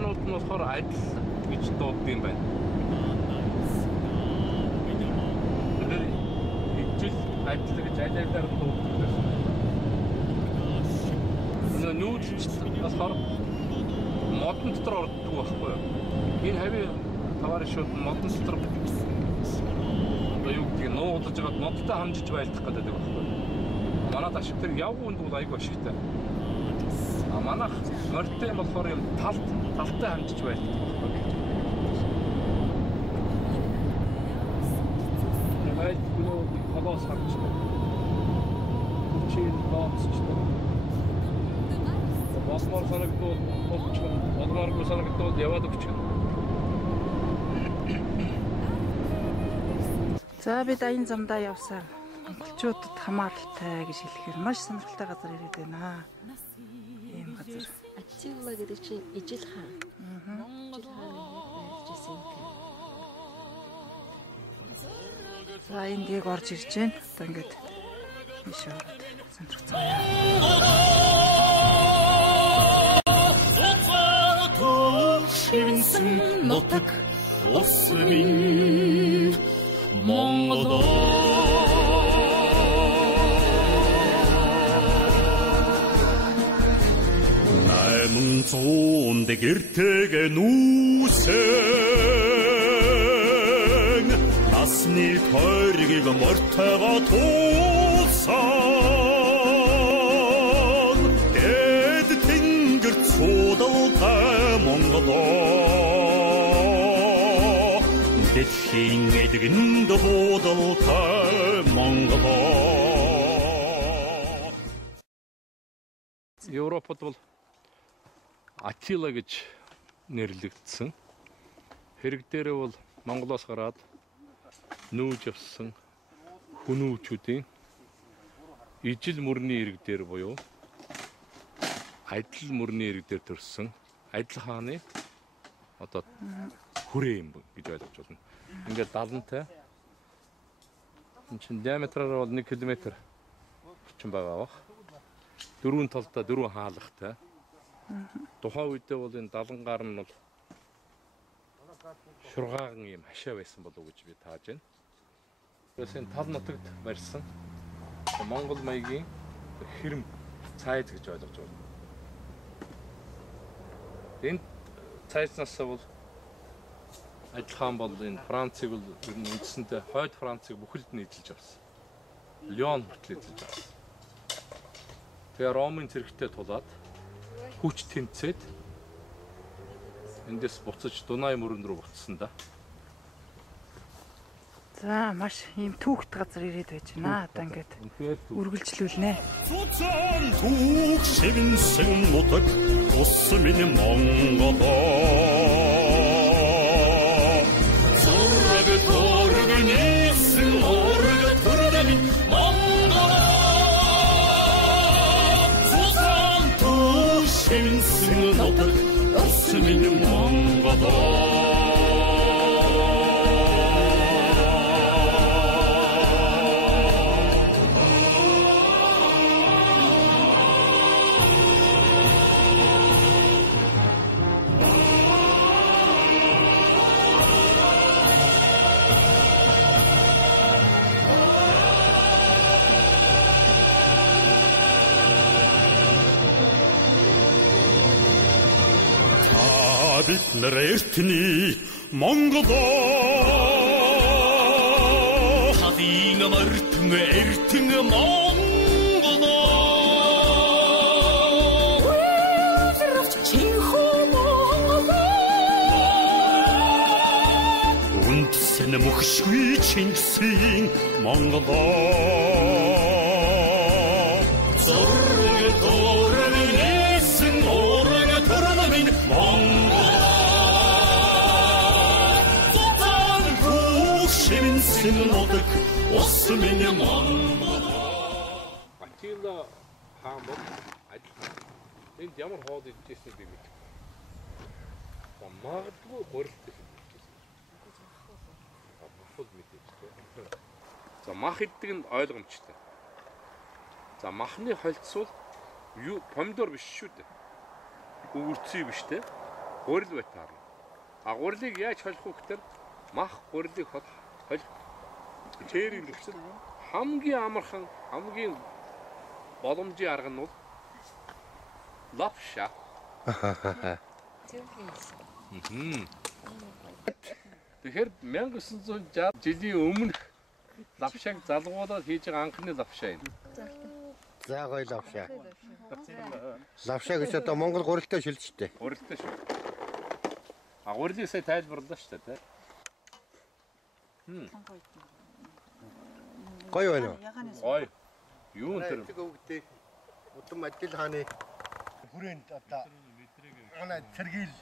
хаанууд нь болохоор адил гэж дууддаг юм байна. Ижил адил гэж аль-алиар дууддаг гэсэн. Нүүдэлч болохоор модон дотор ордог байхгүй юу? Энэ хавийн товарищууд модон дотор юу гэдэг нуугдаж байгаад модтой хамжиж байлдах гэдэг байхгүй юу? Манай ашиг тэр явган үнд бол айгүй ашигтай. Манайх морьтой болохоор юм талтай хамжиж байлдах байхгүй юу? Хайд гүн хаваас харж байна. Хүчээр бооцчтой. Басмаар санагдвал болчихно. Одгааргүй санагдвал яваад өгчихнө. За бид аян замдаа явсаар монголчуудад хамааралтай гэж хэлэхээр маш сонирхолтой газар ирээд байна. Ийм газар. Ачилла гэдэг чинь ижил хаан. Монгол хааны байж ирсэн юм. За энд яг орж ирж байна. Одоо ингээд биш ороод сонирхцгаая. Шивэнсэн нутаг ус минь Монгол 800 гэртэйг нүүсэн насны тойргийг мортойгоо туулсан эд тэнгэр цуудалтай Монголоо дэлхийн эдгэнд буудалтай Монголоо Европод бол Аттила гэж нэрлэгдсэн. Хэрэг дээрээ бол Монголоос гараад нүүж явсан хүнүүчүүдийн ижил мөрний ирэг дээр буюу адил мөрний ирэг дээр төрсэн адил хааны одоо хүрээ юм гэж ойлгож байна. Ингээд далантай. Энэ чинь диаметраар бол 1 км орчим байгаа бах. Дөрвөн талдаа дөрвөн хаалгатай. Тухайн үедээ бол энэ далангаар нь бол шургааган юм хашаа байсан болов уу гэж би тааж байна. Тэрээс энэ тал нутагт барьсан Монгол маягийн хэрэм цайз гэж ойлгож байна. Энэ цайзнаас бол адил хаан бол энэ Францыг бол үндсэндээ хойд Францыг бүхэлд нь эзэлж авсан. Лион хүртэл эзэлж авсан. Тэгээ Ромын зэрэгтэй тулаад хүч тэнцээд эндээс буцаж Дунай мөрөн рүү буцсан да. За маш ийм түүхт газар ирээд байж байна. Одоо ингээд үргэлжлүүлнэ. Цуцан түүх шивэнсэн нутаг ус минь Монголоо зураг төрөг нийсэн орог төрөг минь Монголоо цуцан түүх шивэнсэн нутаг ус минь Монголоо бид нар эртний Монголоо хадийн мартэн эртэн Монголоо үеэрч чихүү Монголоо үндсэн мөхшгүй Чингисийн Монголоо зураг төрөг нийсэн орог төрөг минь Монголоо нутаг ус минь Монголоо Аттила хаан бол адил хаан. Энд ямар хоол идчихсэн бэ мэд. Магадгүй гурилтай юм. Бахад мэдээчтэй. За мах иддэг нь ойлгомжтой. За махны холцвол юу помидор биш шүү дээ. Өвөрцөй биш те. гурил байтаар. Гурилыг яаж холих вэ гэхээр мах гурилыг холих чээрийн нөхцөл хамгийн амархан хамгийн боломжийн арга нь бол лавша. Тэгэхээр 1960 жилийн өмнөх лавшааг залгуулаад хийж байгаа анхны лавшаа юм. За гоё лавшаа. Лавшаа гэж одоо Монгол гурилтай шилжтэй. Гурилтай шүү. Гурилыг сая тайлбарлаа шүү дээ. Гоё байна уу? Гоё. Юу тэр? Өгдөө. Удам адил хааны хүрээнд одоо манай цэргийл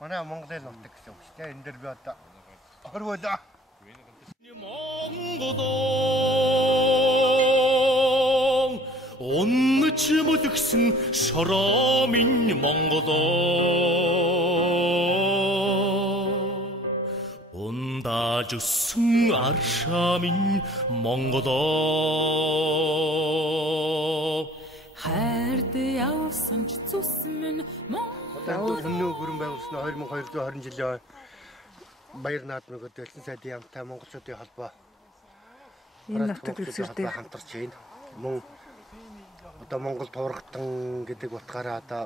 манай Монголын нутаг гэсэн үг шүү дээ. Энэ дэр би одоо хорволоо. Монголоо 온느치 못득슨 사람인 몽고도 온다 주승 아르샤민 몽고도 хайрд явсан ч зүсмэн Одоо өмнө бүрэн байгуулсан 2220 жилийн баяр наадмыг өдөлсөн сайдын яамтай монголчуудын холбоо Энэ нутагт үзэрдэг хамтарч байна. Мөн одоо Монгол туурхтан гэдэг утгаараа одоо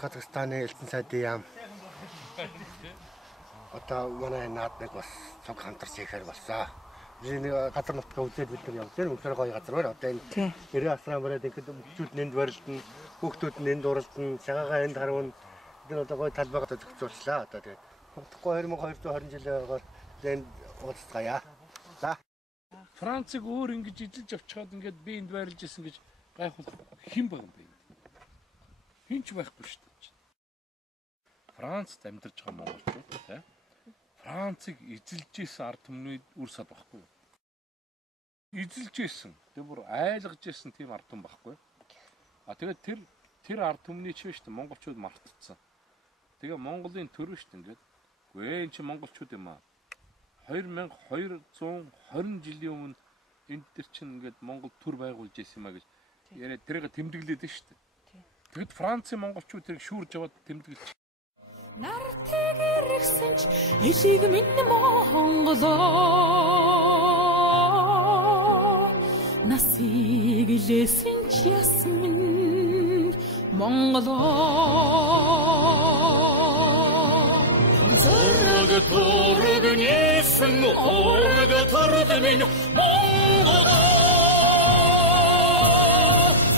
Казахстаны элчин сайдын яам одоо манай наадмыг бас цог хамтарч ихээр болсон. Энэ газар нутгаа үзээд бид нар явсан. Үнэхээр гоё газар байна. Одоо энэ 90 асран бараад ингээд өмчүүд нэнд барилдана, хүүхдүүд нэнд уралдана, цагаагаа энд харвна. Бид одоо гоё талбайгаа зохицуулчлаа. Одоо тэгээд 2220 жилээр энд уулзцаая. За. Францыг өөр ингэж эзэлж авчихад ингээд би энд байрлаж исэн гэж гайхах хэн баг юм бэ? Хинч байхгүй шүү дээ. Францд амьдарч байгаа монголчууд тийм Францыг эзэлж исэн ард түмний үр сад баггүй. Эзэлж исэн, тэр бүр айлгаж исэн тийм ард түмэн баггүй. Тэгээд тэр ард түмний ч биш үү монголчууд мартцсан. Тэгээ Монголын төр шүү дээ ингээд. Гүй энэ чи монголчууд юм аа. 2220 жилийн өмнө энд төр чинь ингээд Монгол төр байгуулж исэн юм а гэж яриад тэрийг тэмдэглээд нь шүү дээ. Тэгэд Францын монголчууд тэрийг шүүрж аваад тэмдэглэж нартэйг ирсэн ч элийг минь монголоо насиг лэсэн ч ясмин монголоо зорг торг нисэн орг тордмин монголоо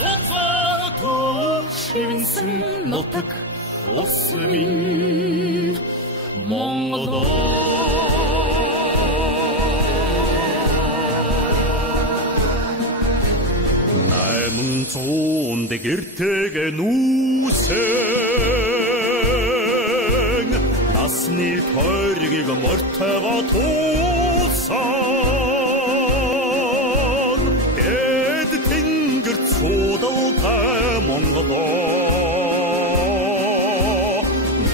зоцар түшинсэн нутаг Осмин Монголоо Найман цуунд гэртэгэ нүүсэн Насны тойргийг мортойгоо туусан Эд тэнгэр цуудалтай Монголоо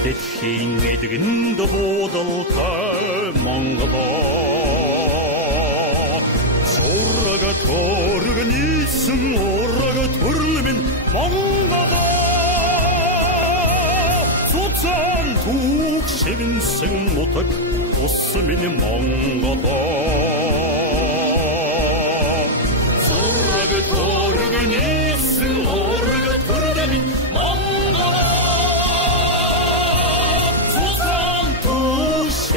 Дэлхийн эдгэнд буудалтай Монголоо Зураг торг нийсэн ураг төрлөмн Монголоо Цуцан түүх шивэнсэн нутаг ус минь Монголоо Зураг торг нийсэн ураг төрлөмн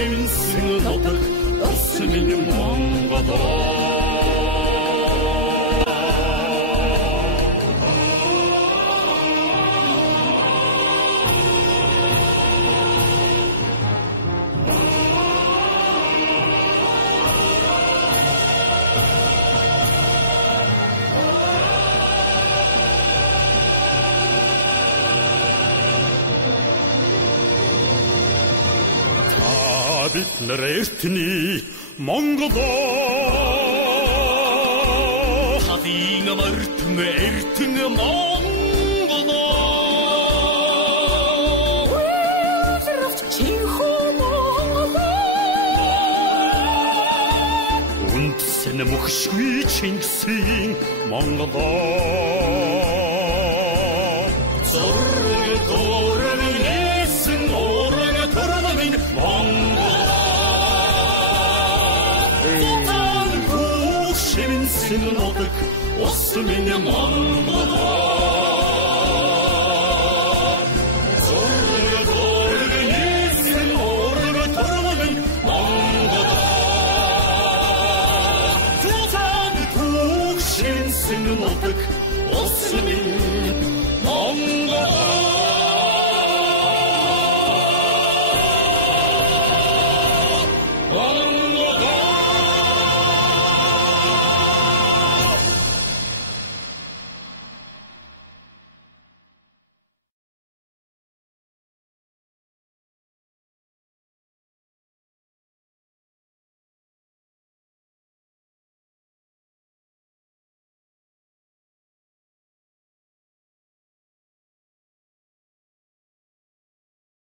Шивэнсэн нутаг ус минь Монголоо бид нар эртний Монголоо хадийн мартэн эртэн Монголоо Уйрч чихүү монголоо үндсэн мөхшгүй Чингисийн Монголоо зорг дөрөв нийс Улсын нутаг ус минь Монгол